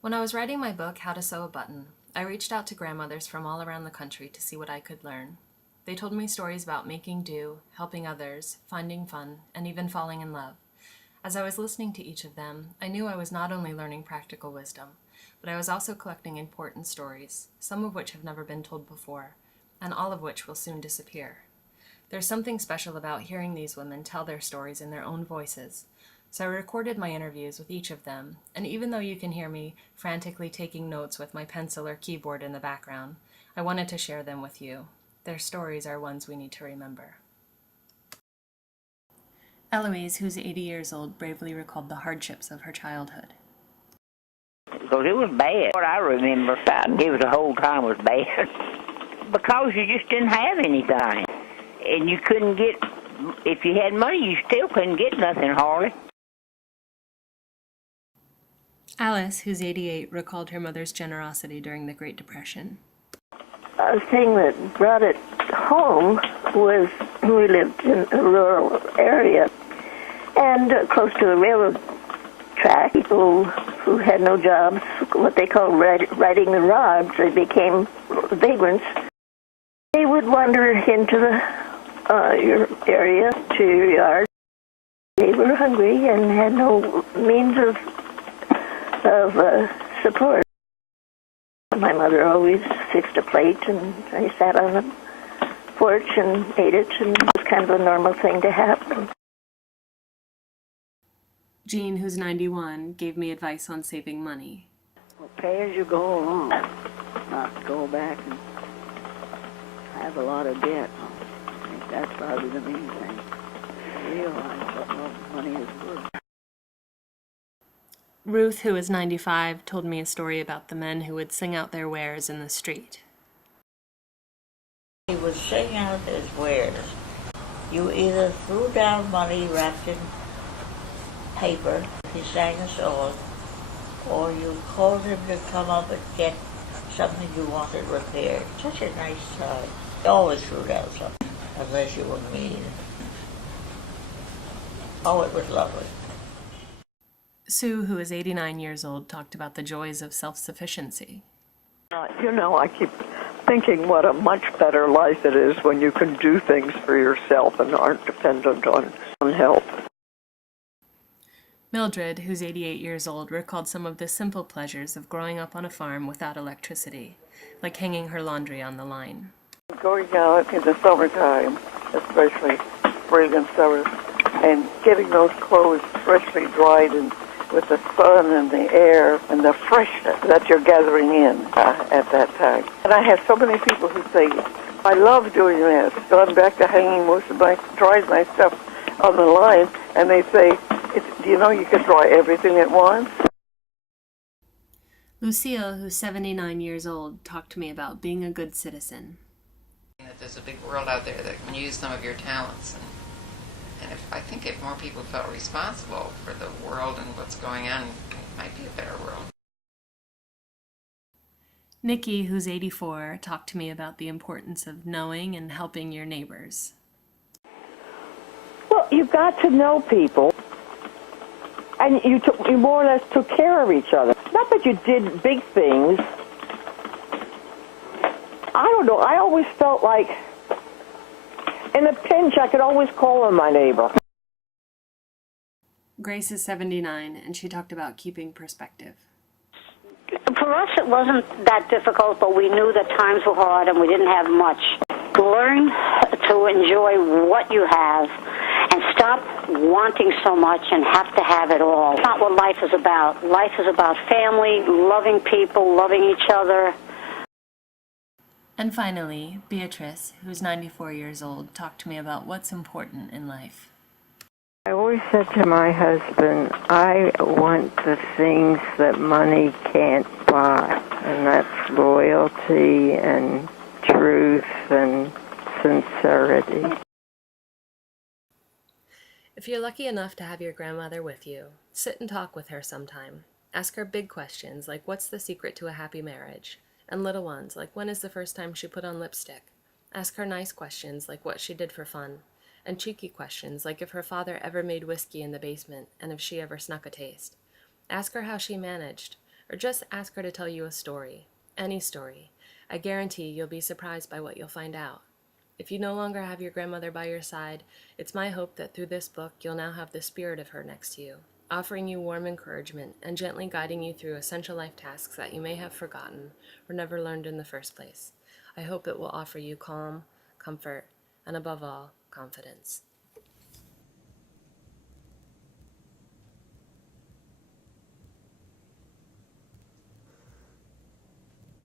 When I was writing my book, How to Sew a Button, I reached out to grandmothers from all around the country to see what I could learn. They told me stories about making do, helping others, finding fun, and even falling in love. As I was listening to each of them, I knew I was not only learning practical wisdom, but I was also collecting important stories, some of which have never been told before, and all of which will soon disappear. There's something special about hearing these women tell their stories in their own voices, so I recorded my interviews with each of them, and even though you can hear me frantically taking notes with my pencil or keyboard in the background, I wanted to share them with you. Their stories are ones we need to remember. Eloise, who's 80 years old, bravely recalled the hardships of her childhood. Because it was bad. What I remember, it was the whole time was bad. Because you just didn't have anything. And you couldn't get, if you had money, you still couldn't get nothing hardly. Alice, who's 88, recalled her mother's generosity during the Great Depression. A thing that brought it home was we lived in a rural area and close to a railroad track. People who had no jobs, what they call riding the rods, they became vagrants. They would wander into your area, to your yard. They were hungry and had no means of support. My mother always fixed a plate, and I sat on the porch and ate it, and it was kind of a normal thing to happen. Jean, who's 91, gave me advice on saving money. Well, pay as you go along, not go back and have a lot of debt. I think that's probably the main thing. Realize what money is worth. Ruth, who is 95, told me a story about the men who would sing out their wares in the street. He would sing out his wares. You either threw down money wrapped in paper, he sang a song, or you called him to come up and get something you wanted repaired. Such a nice time. He always threw down something, unless you were mean. Oh, it was lovely. Sue, who is 89 years old, talked about the joys of self-sufficiency. I keep thinking what a much better life it is when you can do things for yourself and aren't dependent on help. Mildred, who's 88 years old, recalled some of the simple pleasures of growing up on a farm without electricity, like hanging her laundry on the line. Going out in the summertime, especially spring and summer, and getting those clothes freshly dried and with the sun and the air and the freshness that you're gathering in at that time. And I have so many people who say, I love doing this. Gone back to hanging dried my stuff on the line, and they say, do you know you can dry everything at once? Lucille, who's 79 years old, talked to me about being a good citizen. That there's a big world out there that can use some of your talents. And I think if more people felt responsible for the world and what's going on, it might be a better world. Nikki, who's 84, talked to me about the importance of knowing and helping your neighbors. Well, you got to know people, and you more or less took care of each other. Not that you did big things. I don't know. I always felt like in a pinch, I could always call on my neighbor. Grace is 79, and she talked about keeping perspective. For us, it wasn't that difficult, but we knew that times were hard and we didn't have much. Learn to enjoy what you have and stop wanting so much and have to have it all. That's not what life is about. Life is about family, loving people, loving each other. And finally, Beatrice, who's 94 years old, talked to me about what's important in life. I always said to my husband, I want the things that money can't buy, and that's loyalty and truth and sincerity. If you're lucky enough to have your grandmother with you, sit and talk with her sometime. Ask her big questions like what's the secret to a happy marriage? And little ones like when is the first time she put on lipstick? Ask her nice questions like what she did for fun. And cheeky questions like if her father ever made whiskey in the basement and if she ever snuck a taste. Ask her how she managed, or just ask her to tell you a story, any story. I guarantee you'll be surprised by what you'll find out. If you no longer have your grandmother by your side, it's my hope that through this book you'll now have the spirit of her next to you, offering you warm encouragement and gently guiding you through essential life tasks that you may have forgotten or never learned in the first place. I hope it will offer you calm, comfort, and above all, confidence.